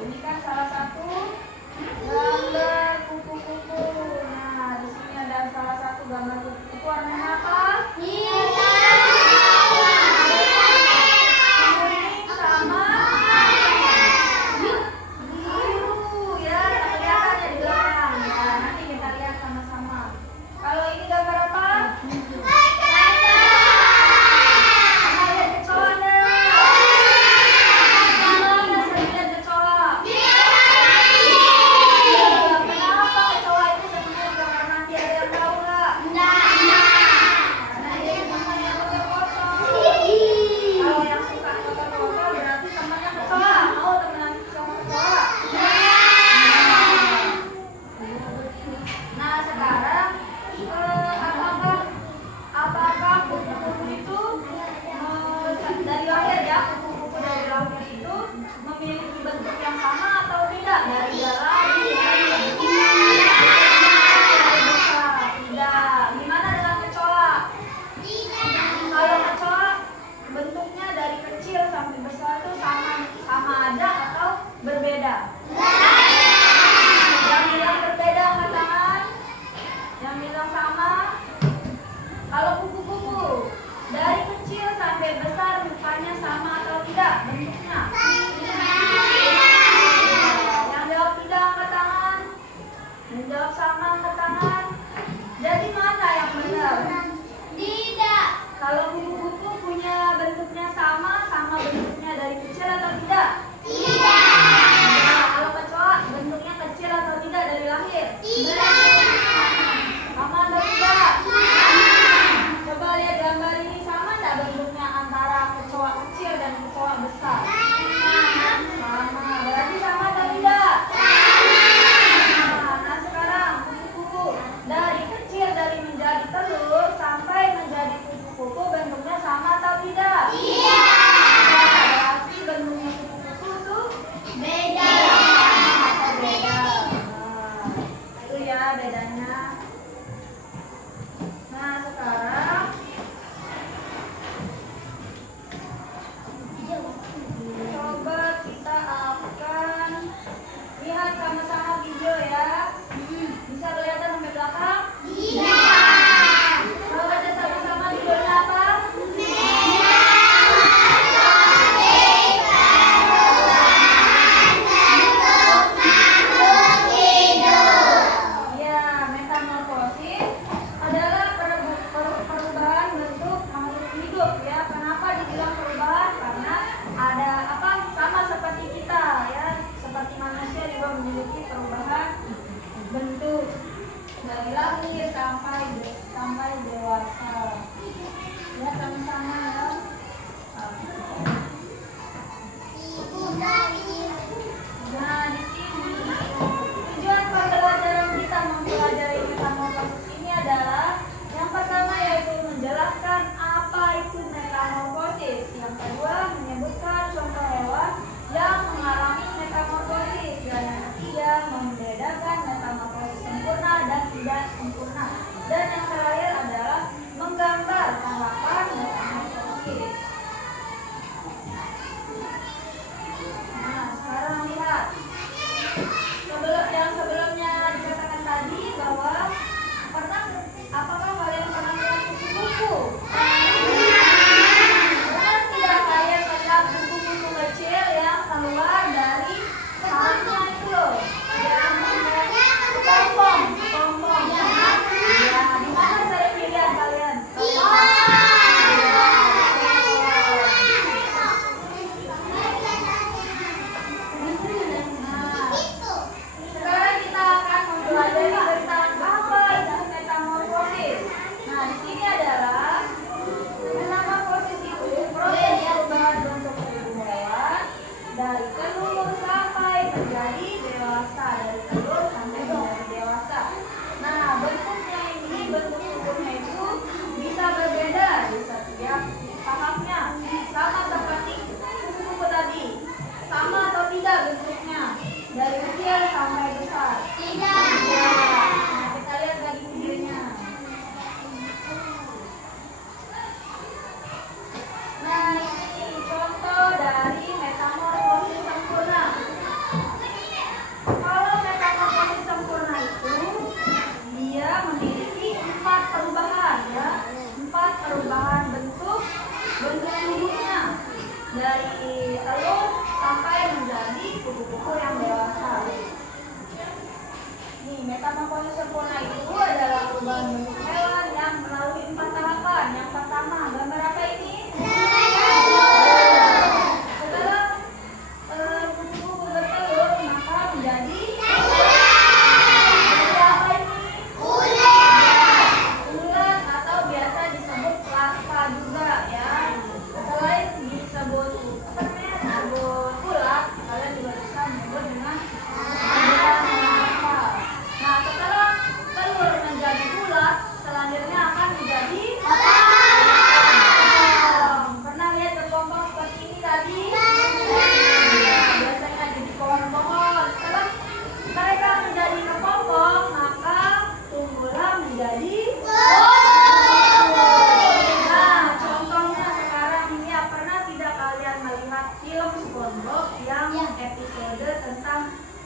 Ini kan salah satu gambar kupu-kupu. Nah, di sini ada salah satu gambar kupu-kupu warnanya apa? Kuning sama biru ya, kelihatan ya di belakang. Nah, nanti kita lihat sama-sama. Kalau ini gambar apa?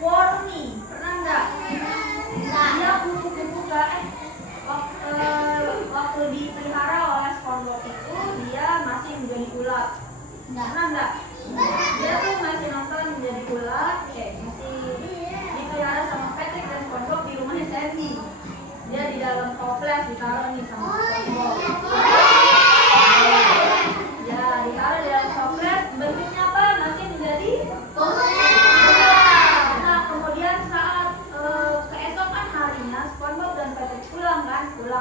warni, pernah nggak? Dia kupu-kupu waktu dipelihara oleh SpongeBob itu dia masih menjadi ulat. Pernah nggak? Dia tuh masih nonton menjadi ulat, masih dipelihara sama Patrick dan SpongeBob di rumahnya Sandy. Dia di dalam toples ditaruh nih sama SpongeBob. Ya, ditaruh di dalam toples, bentuknya apa? Masih menjadi ulat. Nah, kemudian saat keesokan harinya SpongeBob dan Patrick pulang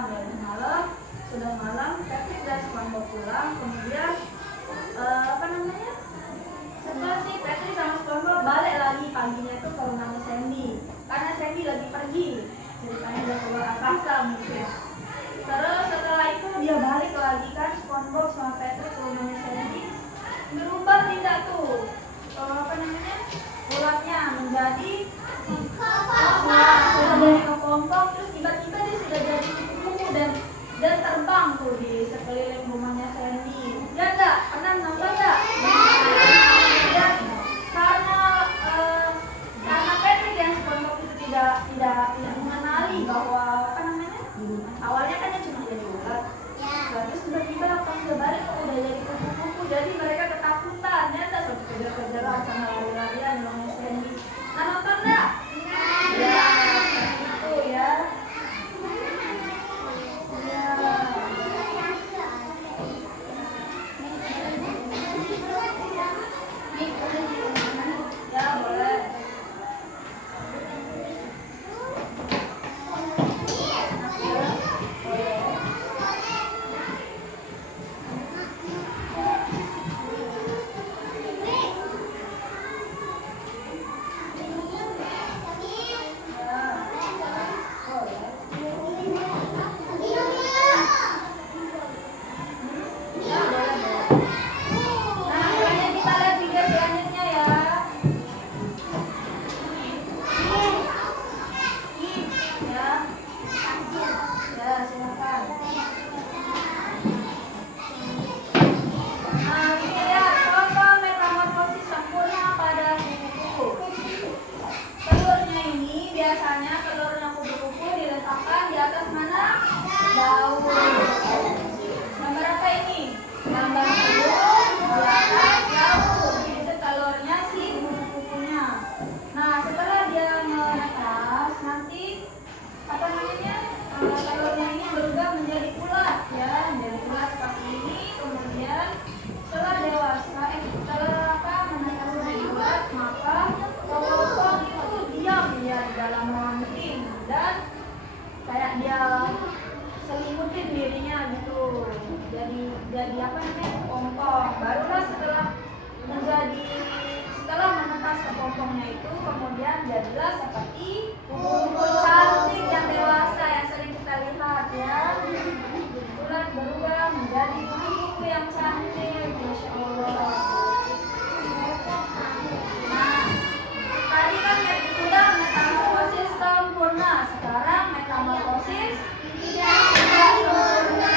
dari malam, sudah malam, Patrick dan SpongeBob pulang, kemudian setelah si Patrick sama SpongeBob balik lagi paginya itu ke rumahnya Sandy, karena Sandy lagi pergi, ceritanya udah keluar angkasa mungkin. Terus setelah itu dia balik lagi kan, SpongeBob sama Patrick ke rumahnya Sandy, berubah tidak tuh ulatnya menjadi sudah dari kepompong, terus tiba-tiba dia sudah jadi kupu-kupu dan terbang tuh di sekeliling rumahnya Sandy. Ya enggak? Pernah nonton enggak? Ya, karena Patrick dan SpongeBob itu tidak mengenali bahwa awalnya kan dia cuma jadi ulat. Terus tiba-tiba pas udah balik kok udah jadi kupu-kupu, jadi mereka ketakutan. Ternyata sampai kejar-kejaran sama lari-larian di rumahnya Sandy. Nah, nonton enggak? Ya, itu ya. Setelah menetas kepompongnya itu, kemudian jadilah seperti kupu-kupu cantik yang dewasa yang sering kita lihat ya. Ulat berubah menjadi kupu-kupu yang cantik, Masya Allah. Nah, tadi kan sudah metamorfosis sempurna, sekarang metamorfosis tidak sempurna.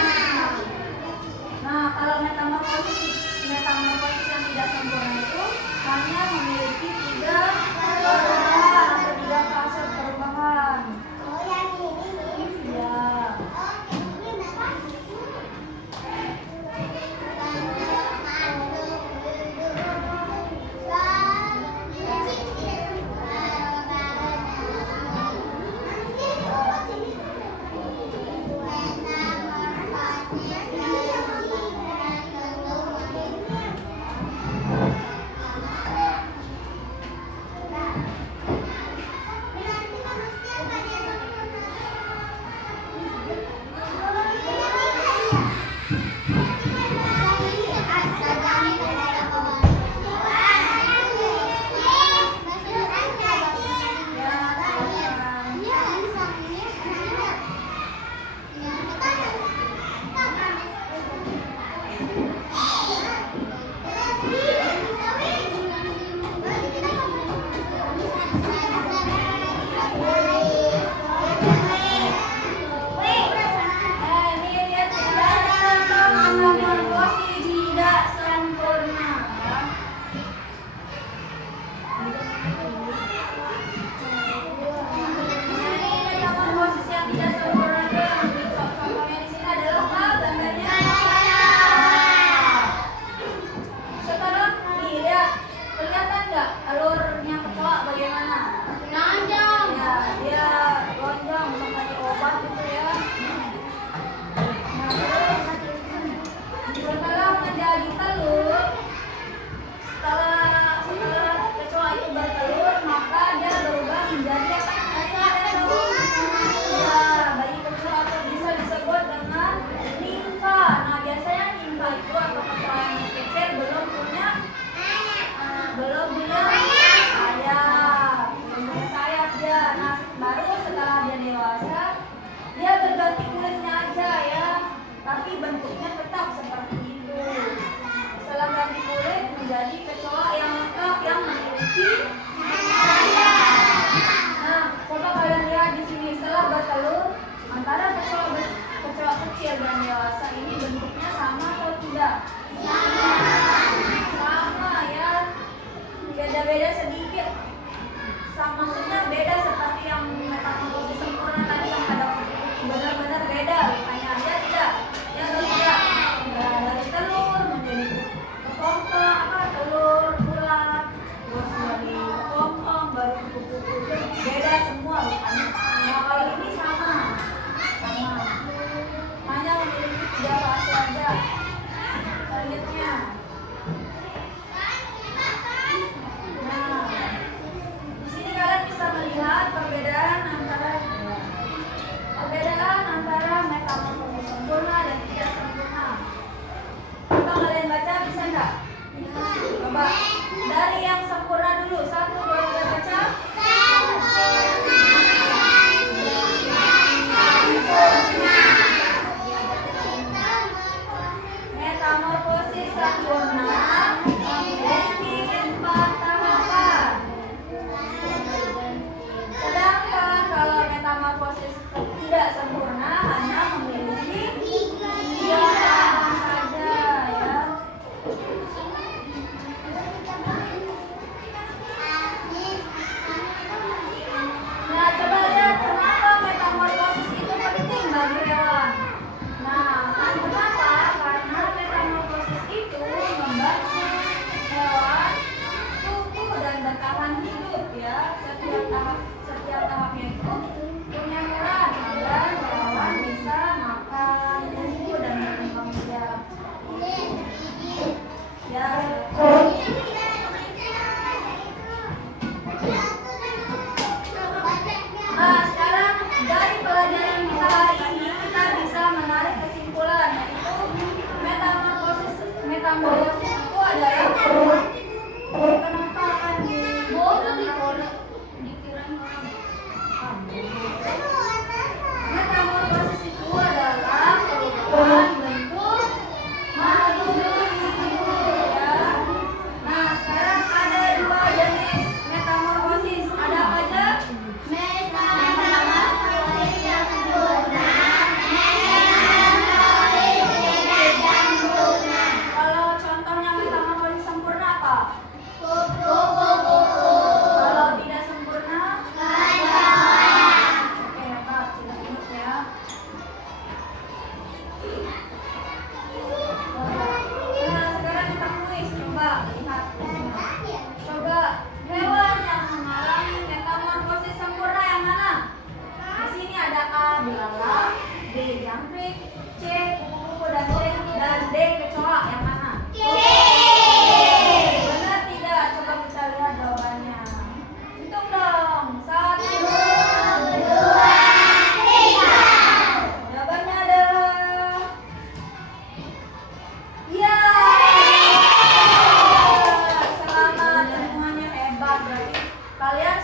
Nah, kalau metamorfosis yang tidak sempurna itu hanya memiliki 3 perubahan atau 3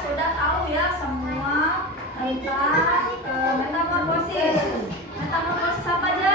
sudah tahu ya semua tentang metamorfosis. Metamorfosis apa aja?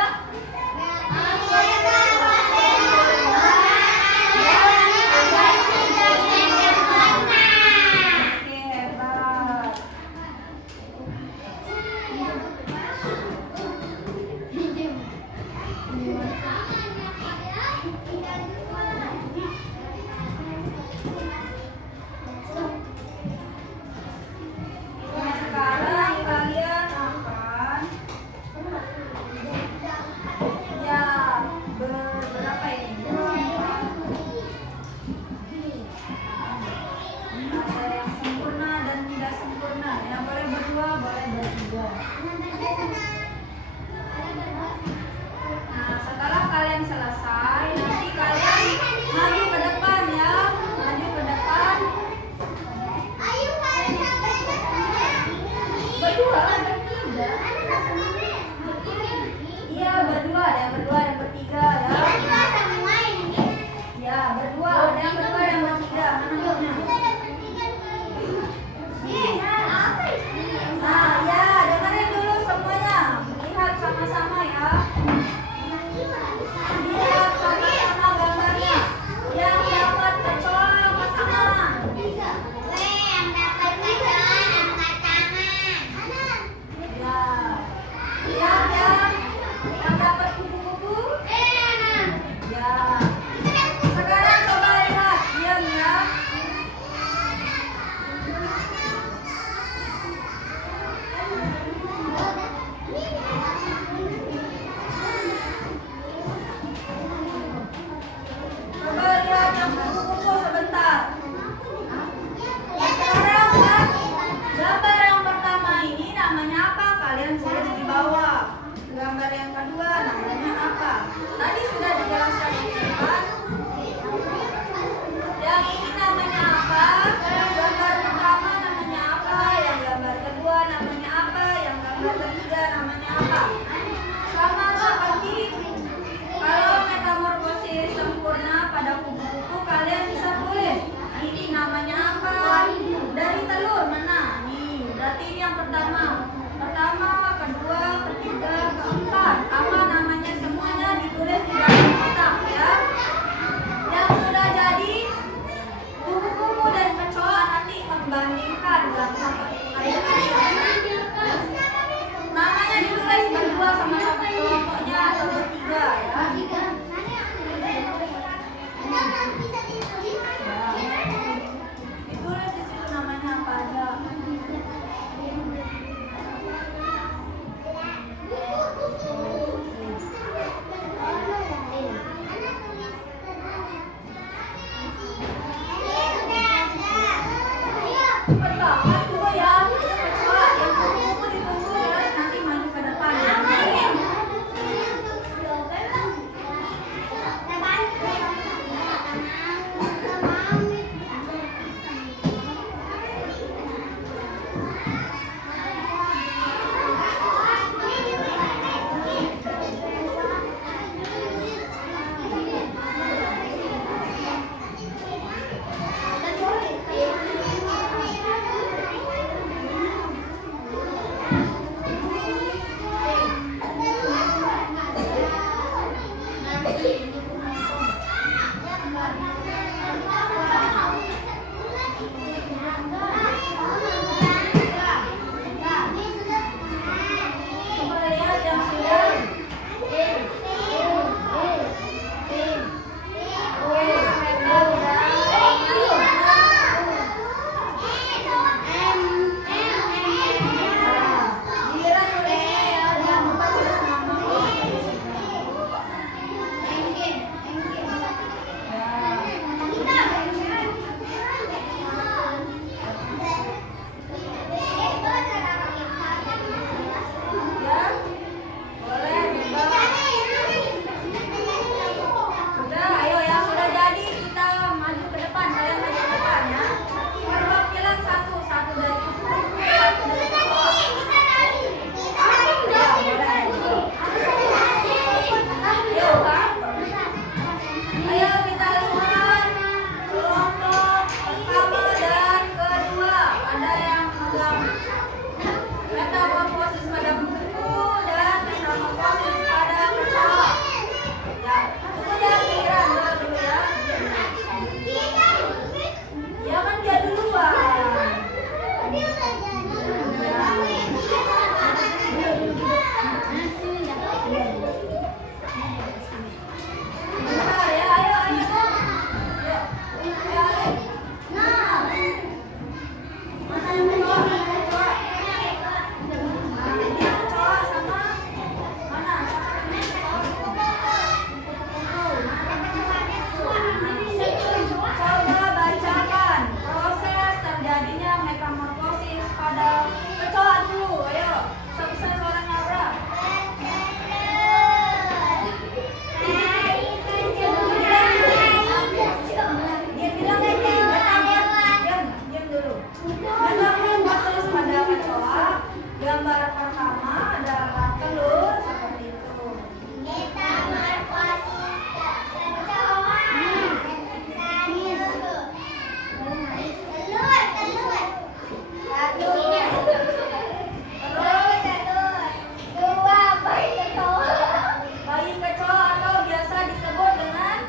Bayi kecoa atau biasa disebut dengan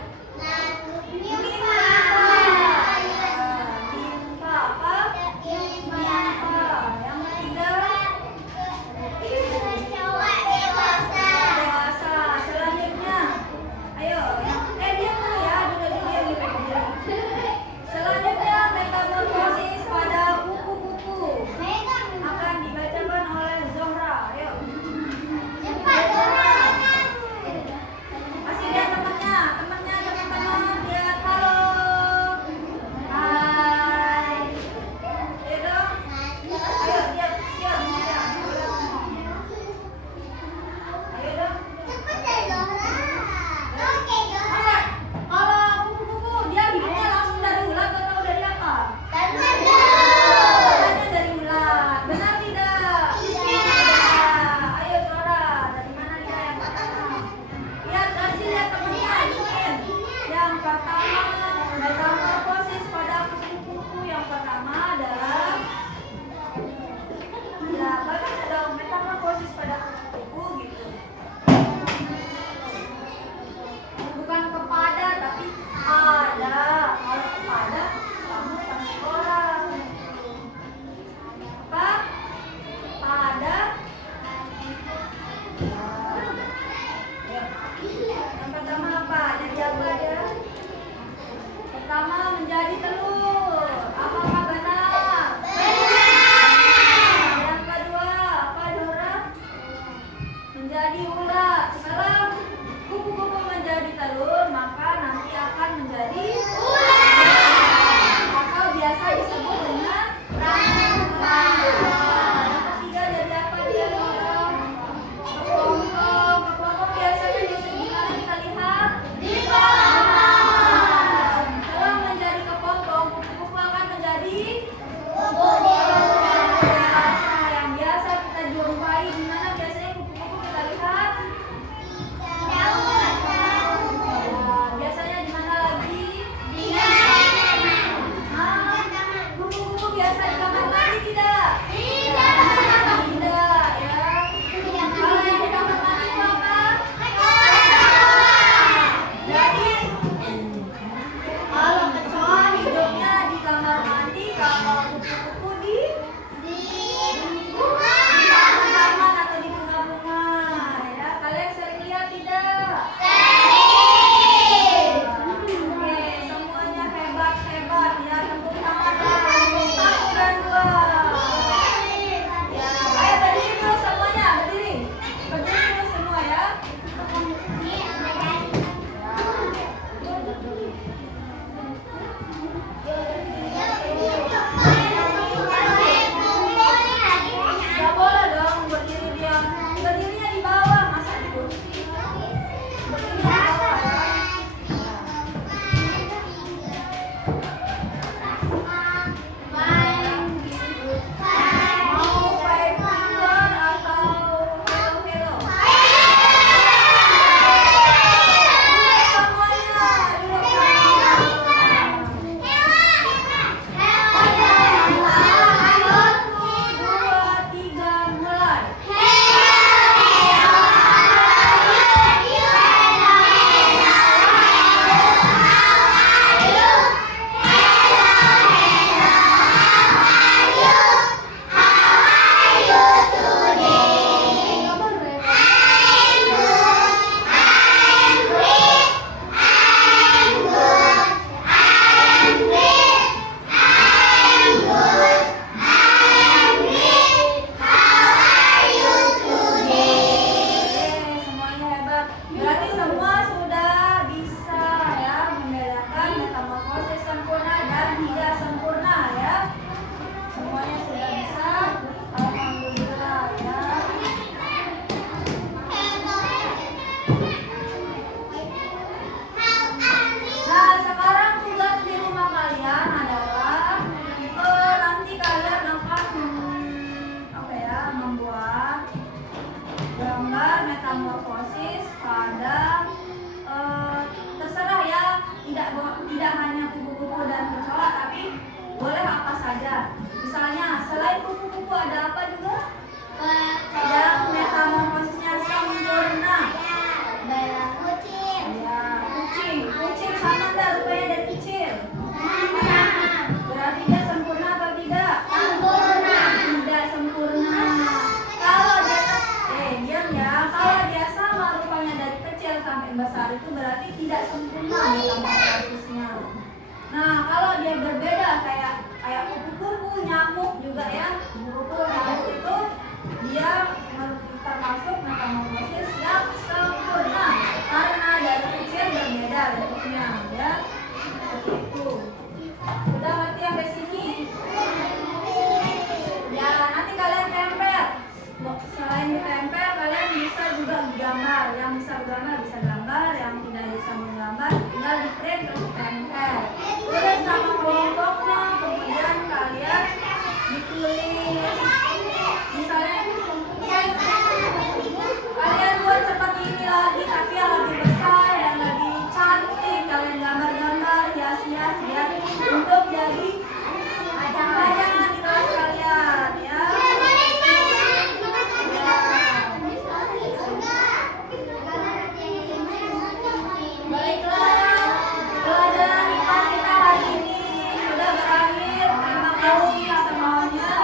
nimfa. Nimfa apa? Nimfa. Yang ketiga dewasa. Selanjutnya, ayo. Diam dulu ya, dulu. Selanjutnya metamorfosis pada kupu-kupu akan dibacakan oleh Zohra. Ayo. Masih lihat temannya, teman-teman lihat halo. Hai. Ayo dong. Ayo siap. Ayo dong. Masa kalau kupu-kupu dia hidupnya langsung dari ulat atau dari apa? Katanya dari ulat. Benar tidak? Iya. Ayo Zora, dari mana dia yang pertama? Lihat temannya ikutin. Yang pertama metamorfosis pada kupu-kupu yang pertama adalah ya bagaimana dong metamorfosis pada kupu-kupu gitu. Bukan kepada tapi ada. Kalau kepada kamu pasti orang. Apa? Pada. Yang pertama apa? Jadi apa dia? Pertama menjadi telur. Apakah benar? Yang kedua apa Dora? Menjadi ulat. Setelah kupu-kupu menjadi telur, maka nanti akan menjadi ulat. Atau biasa disebut dengan yang ketiga jadi apa dia Dora? Kepompong. Kepompong biasanya gimana kita lihat? Di pohon. Setelah menjadi kepompong, kupu-kupu akan menjadi biasa. Yang biasa kita jumpai di mana biasanya kupu-kupu kita lihat? Biasanya di mana lagi? Kupu-kupu biasa di kamar mandi tidak? Tidak ya. Kalau yang di kamar mandi itu apa? Jadi kalau kecoa hidupnya di kamar mandi, kalau kupu-kupu di taman atau di bunga-bunga ya. Kalian sering lihat tidak? Oke, semuanya hebat ya. Tepuk tangan untuk 1 dan 2. Ya, ayo berdiri dulu semuanya, berdiri dulu semua ya. Gak boleh dong berdiri diam. Berdirinya di bawah, masa di kursi? Berdiri di bawah ya. Mau five finger atau hello? Semuanya duduk semua. 1, 2, 3 mulai. Semuanya hebat. Berarti semua sudah bisa ya membedakan metamorfosis sempurna dan tidak sempurna ya. Semuanya sudah bisa. Alhamdulillah ya. Nah, sekarang tugas di rumah kalian adalah nanti kalian akan membuat gambar metamorfosis pada terserah ya, tidak hanya kupu-kupu dan kecoa, tapi boleh apa saja. Misalnya, selain kupu-kupu ada apa juga? Yang metamorfosisnya sempurna. Ya, kucing. Kucing sama enggak rupanya dari kecil? Berarti dia sempurna atau tidak? Tidak sempurna. Kalau dia diam ya. Kalau dia sama rupanya dari kecil sampai besar itu berarti tidak sempurna metamorfosisnya. Nah, kalau dia berbeda kayak kupu-kupu, nyamuk juga ya. Kupu-kupu, nyamuk itu dia termasuk metamorfosis yang sempurna karena dari kecil berbeda bentuknya ya. Seperti itu. Udah ngerti sampai sini? Ya, nanti kalian tempel. Selain ditempel, kalian bisa juga gambar. Yang bisa gambar bisa gambar, yang tidak bisa menggambar tinggal di print terus ditempel. Terus sama kelompoknya, kemudian kalian ditulis. Misalnya kalian buat seperti ini lagi, tapi yang lebih besar, yang lebih cantik. Kalian gambar-gambar, hias-hias biar untuk jadi pajangan di kelas kalian ya. Baiklah, pelajaran IPA kita hari ini sudah berakhir. Terima kasih semuanya.